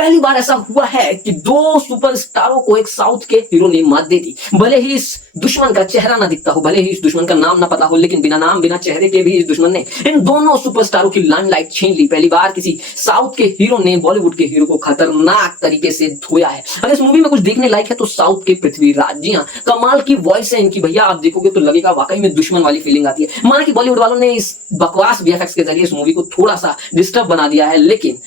पहली बार ऐसा हुआ है कि दो सुपरस्टारों को एक साउथ के हीरो ने मात दे दी। भले ही इस दुश्मन का चेहरा ना दिखता हो, भले ही इस दुश्मन का नाम ना पता हो, लेकिन बिना नाम बिना चेहरे के भी इस दुश्मन ने इन दोनों सुपरस्टारों की लाइमलाइट छीन ली। पहली बार किसी साउथ के हीरो ने बॉलीवुड के हीरो को खतरनाक तरीके से धोया है। अगर इस मूवी में कुछ देखने लायक है तो साउथ के पृथ्वीराज। जी हाँ, कमाल की वॉइस है इनकी भैया, आप देखोगे तो लगेगा वाकई में दुश्मन वाली फीलिंग आती है। माना कि बॉलीवुड वालों ने इस बकवास वीएफएक्स के जरिए इस मूवी को थोड़ा सा डिस्टर्ब बना दिया है, लेकिन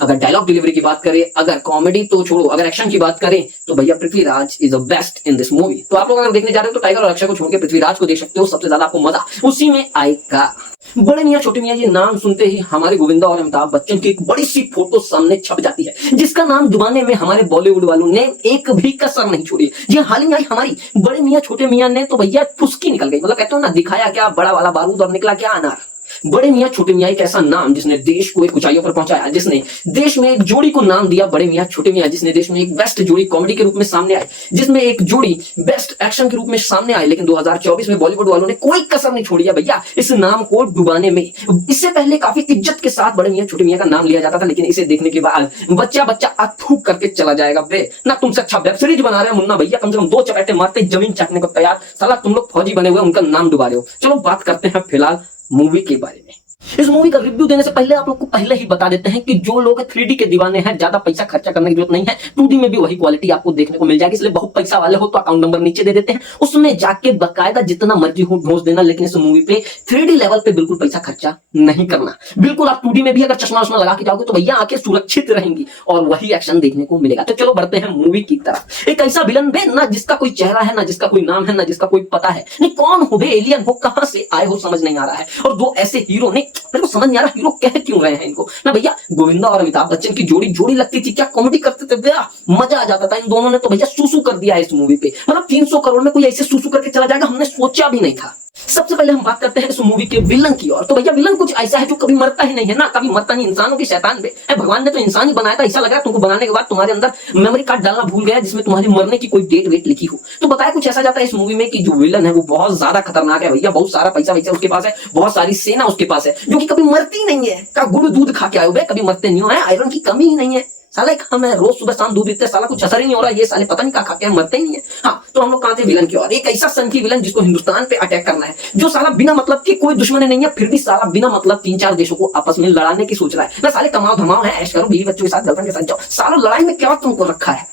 अगर डायलॉग डिलीवरी की बात करें, अगर कॉमेडी तो छोड़ो, अगर एक्शन की बात करें तो भैया Prithviraj is the best in this movie. तो आप लोग अगर देखने जा रहे हो तो टाइगर और अक्षय को छोड़ के पृथ्वीराज को देख सकते हो, सबसे ज्यादा आपको मजा उसी में आएगा। बड़े मियां छोटे मियां ये नाम सुनते ही हमारे गोविंदा और अमिताभ बच्चन की एक बड़ी सी फोटो सामने छप जाती है, जिसका नाम डुबाने में हमारे बॉलीवुड वालों ने एक भी कसर नहीं छोड़ी। जी हाल ही में आई हमारी बड़े मियां छोटे मियां ने तो भैया फुसकी निकल गई। मतलब कहते हो ना, दिखाया क्या बड़ा वाला बारूद और निकला क्या अनार। बड़े मियां छोटे मियां एक ऐसा नाम जिसने देश को एक ऊंचाइयों पर पहुंचाया, जिसने देश में एक जोड़ी को नाम दिया बड़े मियां छोटे मियां, जिसने देश में एक बेस्ट जोड़ी कॉमेडी के रूप में सामने आई, जिसमें एक जोड़ी बेस्ट एक्शन के रूप में सामने आई। लेकिन 2024 में बॉलीवुड वालों ने कोई कसर नहीं छोड़ी है भैया इस नाम को डुबाने में। इससे पहले काफी इज्जत के साथ बड़े मियां छोटे मियां का नाम लिया जाता था, लेकिन इसे देखने के बाद बच्चा बच्चा अथूक करके चला जाएगा। बे ना तुमसे अच्छा वेब सीरीज बना रहे हो मुन्ना भैया, कम से कम 2 चपेटे मारते जमीन चटने को तैयार, साला तुम लोग फौजी बने हुए उनका नाम डुबा रहे हो। चलो बात करते हैं फिलहाल मूवी के बारे में। इस मूवी का रिव्यू देने से पहले आप लोग को पहले ही बता देते हैं कि जो लोग 3D के दीवाने हैं, ज्यादा पैसा खर्चा करने की जरूरत नहीं है, 2D में भी वही क्वालिटी आपको देखने को मिल जाएगी। इसलिए बहुत पैसा वाले हो तो अकाउंट नंबर नीचे दे देते हैं, उसमें जाके बकायदा जितना मर्जी हो ढोस देना, लेकिन इस मूवी पे 3D लेवल पे बिल्कुल पैसा खर्चा नहीं करना। बिल्कुल आप 2D में भी अगर चश्मा वश्मा लगा के जाओगे तो भैया आंखें सुरक्षित रहेंगी और वही एक्शन देखने को मिलेगा। तो चलो बढ़ते हैं मूवी की तरफ। एक ऐसा विलन बे ना जिसका कोई चेहरा है, ना जिसका कोई नाम है, ना जिसका कोई पता है, नहीं कौन हो बे, एलियन हो, कहां से आए हो समझ नहीं आ रहा है। और दो ऐसे हीरो ने, मेरे को समझ नहीं आ रहा हीरो कह क्यों रहे हैं इनको ना भैया। गोविंदा और अमिताभ बच्चन की जोड़ी लगती थी, क्या कॉमेडी करते थे भैया, मजा आ जाता था। इन दोनों ने तो भैया सूसू कर दिया है इस मूवी पे। मतलब 300 करोड़ में कोई ऐसे सूसू करके चला जाएगा, हमने सोचा भी नहीं था। सबसे पहले हम बात करते हैं इस मूवी के विलन की ओर। तो भैया विलन कुछ ऐसा है जो कभी मरता ही नहीं है ना, कभी मरता नहीं। इंसानों की शैतान पे भगवान ने तो इंसान ही बनाया था। ऐसा लग रहा है तुमको बनाने के बाद तुम्हारे अंदर मेमोरी कार्ड डालना भूल गया जिसमें तुम्हारे मरने की कोई डेट वेट लिखी हो। तो बताया कुछ ऐसा जाता है इस मूवी में कि जो विलन है वो बहुत ज्यादा खतरनाक है भैया। बहुत सारा पैसा वैसा उसके पास है, बहुत सारी सेना उसके पास है, जो कि कभी मरती नहीं है। का गुड़ दूध खा के आए हो, कभी मरते नहीं हो, आयरन की कमी ही नहीं है। साला एक हम है, रोज सुबह शाम दूध पीते, साला कुछ असर ही नहीं हो रहा। ये साले पता नहीं क्या खा के मरते ही नहीं है। हाँ, तो हम लोग कहाँ थे विलन की ओर। एक ऐसा संखी विलन जिसको हिंदुस्तान पे अटैक करना है, जो साला बिना मतलब के कोई दुश्मन नहीं है, फिर भी साला बिना मतलब 3-4 देशों को आपस में लड़ाने की सोच रहा है ना। साले कमाओ धमाओ है, ऐश करो, बीवी बच्चों के साथ गर्लफ्रेंड के साथ जाओ। सालों लड़ाई में क्या तुमको रखा है।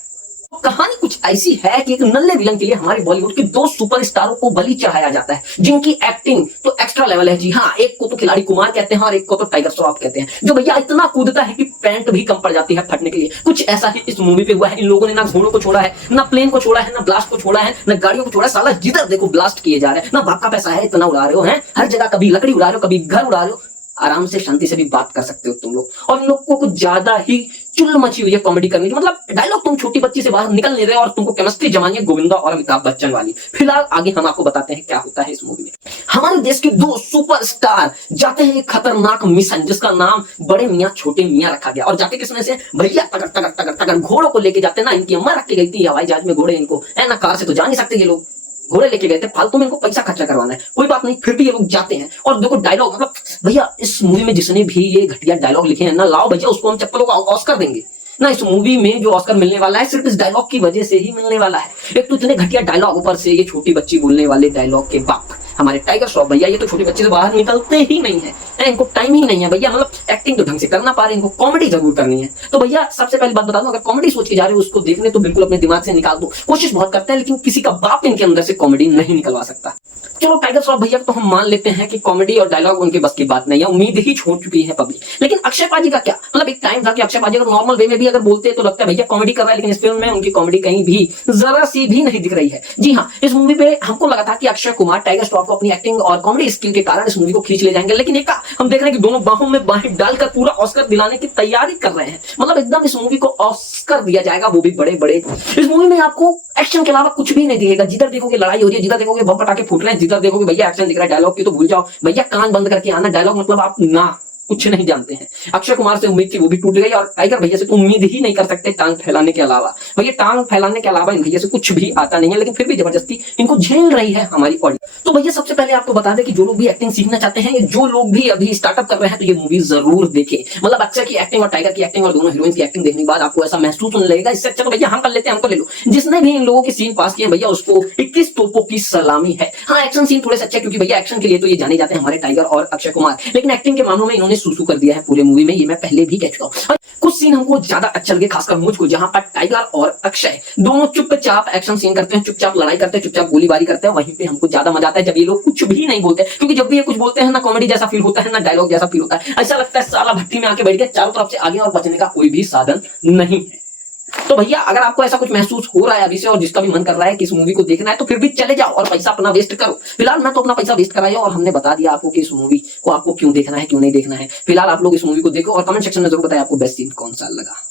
कहानी कुछ ऐसी है कि एक नल्ले विलन के लिए हमारे बॉलीवुड के 2 सुपरस्टारों को बलि चढ़ाया जाता है, जिनकी एक्टिंग तो एक्स्ट्रा लेवल है। जी हाँ, एक को तो खिलाड़ी कुमार कहते हैं और एक को तो टाइगर श्रॉफ कहते हैं, जो भैया इतना कूदता है कि पैंट भी कम पड़ जाती है फटने के लिए। कुछ ऐसा ही इस मूवी पे हुआ है। इन लोगों ने ना घोड़ों को छोड़ा है, ना प्लेन को छोड़ा है, ना ब्लास्ट को छोड़ा है, ना गाड़ियों को छोड़ा है। साला जिधर देखो ब्लास्ट किए जा रहे हैं। ना बाप का पैसा है इतना उड़ा रहे हो, हैं हर जगह, कभी लकड़ी उड़ा रहे हो, कभी घर उड़ा रहे हो। आराम से शांति से भी बात कर सकते हो तुम लोग। और इन लोग को कुछ ज्यादा ही चुल मची हुई है कॉमेडी करने की। मतलब डायलॉग तुम छोटी बच्ची से बाहर निकल नहीं रहे और तुमको केमिस्ट्री जमानी है गोविंदा और अमिताभ बच्चन वाली। फिलहाल आगे हम आपको बताते हैं क्या होता है इस मूवी में। हमारे देश के 2 सुपरस्टार जाते हैं एक खतरनाक मिशन जिसका नाम बड़े मियां छोटे मियां रखा गया। और जाते किसमें से भैया, तगड़ तगड़ तगड़ तगड़ घोड़ों को लेके जाते ना। इनकी अम्मा रख के गई थी हवाई जहाज में घोड़े, इनको है ना, कार से तो जा नहीं सकते ये लोग, घोड़े लेके गए थे। फालतू में इनको पैसा खर्चा करवाना है, कोई बात नहीं, फिर भी ये लोग जाते हैं। और देखो डायलॉग, मतलब भैया इस मूवी में जिसने भी ये घटिया डायलॉग लिखे हैं ना, लाओ भैया उसको हम चप्पलों का ऑस्कर देंगे ना। इस मूवी में जो ऑस्कर मिलने वाला है सिर्फ इस डायलॉग की वजह से ही मिलने वाला है। एक तो इतने घटिया डायलॉग, ऊपर से ये छोटी बच्ची बोलने वाले डायलॉग के बाप हमारे टाइगर श्रॉफ भैया, ये तो छोटी बच्ची से बाहर निकलते ही नहीं है, इनको टाइम ही नहीं है भैया। मतलब एक्टिंग तो ढंग से करना पा रहे, इनको कॉमेडी जरूर करनी है। तो भैया सबसे पहली बात बता दूं, अगर कॉमेडी सोच के जा रहे हो उसको देखने तो बिल्कुल अपने दिमाग से निकाल दो। कोशिश बहुत करते हैं लेकिन किसी का बाप इनके अंदर से कॉमेडी नहीं निकलवा सकता। चलो टाइगर श्रॉफ भैया तो हम मान लेते हैं कि कॉमेडी और डायलॉग उनके बस की बात नहीं है, उम्मीद ही छोड़ चुकी है पब्लिक। लेकिन अक्षय पाजी का क्या, मतलब एक टाइम था कि अक्षय पाजी अगर नॉर्मल वे में भी अगर बोलते तो लगता है भैया कॉमेडी कर रहा है, लेकिन इस फिल्म में उनकी कॉमेडी कहीं भी जरा सी भी नहीं दिख रही है। जी हाँ, इस मूवी पे हमको लगा था कि अक्षय कुमार टाइगर श्रॉफ को अपनी एक्टिंग और कॉमेडी स्किल के कारण इस मूवी को खींच ले जाएंगे, लेकिन एक हम देख रहे हैं कि दोनों बाहों में बाहें डालकर पूरा ऑस्कर दिलाने की तैयारी कर रहे हैं। मतलब एकदम इस मूवी को ऑस्कर दिया जाएगा, वो भी बड़े बड़े। इस मूवी में आपको एक्शन के अलावा कुछ भी नहीं दिखेगा। जिधर देखोगे लड़ाई हो रही है, जिधर देखोगे बम पटाखे फूट रहे हैं, जिधर देखोगे भैया एक्शन दिख रहा है। डायलॉग की तो भूल जाओ भैया, कान बंद करके आना। डायलॉग मतलब आप ना कुछ नहीं जानते हैं। अक्षय कुमार से उम्मीद थी वो भी टूट गई, और टाइगर भैया से तो उम्मीद ही नहीं कर सकते टांग फैलाने के अलावा। भैया टांग फैलाने के अलावा इन भैया से कुछ भी आता नहीं है, लेकिन फिर भी जबरदस्ती इनको झेल रही है हमारी ऑडियंस। तो भैया सबसे पहले आपको बता दें कि जो लोग भी एक्टिंग सीखना चाहते हैं, जो लोग भी अभी स्टार्टअप कर रहे हैं, तो ये मूवी जरूर देखें। मतलब अक्षय की एक्टिंग और टाइगर की एक्टिंग और दोनों हीरोइन की एक्टिंग देखने के बाद आपको ऐसा महसूस होने लगेगा, इससे अच्छा तो भैया हम कर लेते हैं, हमको ले लो। जिसने भी इन लोगों के सीन पास किए भैया उसको 21 तोपों की सलामी है। हाँ, एक्शन सीन थोड़े से अच्छे, क्योंकि भैया एक्शन के लिए तो ये जाने जाते हैं हमारे टाइगर और अक्षय कुमार, लेकिन एक्टिंग के मामलों में इन्होंने सुसु कर दिया है पूरे मूवी में, ये मैं पहले भी कह चुका हूं। कुछ सीन हमको ज्यादा अच्छे लगे, खासकर मुझको, जहां पर टाइगर और अक्षय दोनों चुपचाप एक्शन सीन करते हैं, चुपचाप लड़ाई करते हैं, चुपचाप गोलीबारी करते हैं। वहीं पे हमको ज्यादा मजा आता है जब ये लोग कुछ भी नहीं बोलते, क्योंकि जब भी ये कुछ बोलते हैं ना कॉमेडी जैसा फील होता है, ना डायलॉग जैसा फील होता है। ऐसा लगता है साला भट्टी में आके बैठ गया, चारों तरफ से आगे और बचने का कोई भी साधन नहीं है। तो भैया अगर आपको ऐसा कुछ महसूस हो रहा है अभी से, और जिसका भी मन कर रहा है कि इस मूवी को देखना है, तो फिर भी चले जाओ और पैसा अपना वेस्ट करो। फिलहाल मैं तो अपना पैसा वेस्ट कराया और हमने बता दिया आपको कि इस मूवी को आपको क्यों देखना है, क्यों नहीं देखना है। फिलहाल आप लोग इस मूवी को देखो और कमेंट सेक्शन में जरूर बताएं आपको बेस्ट सीन कौन सा लगा।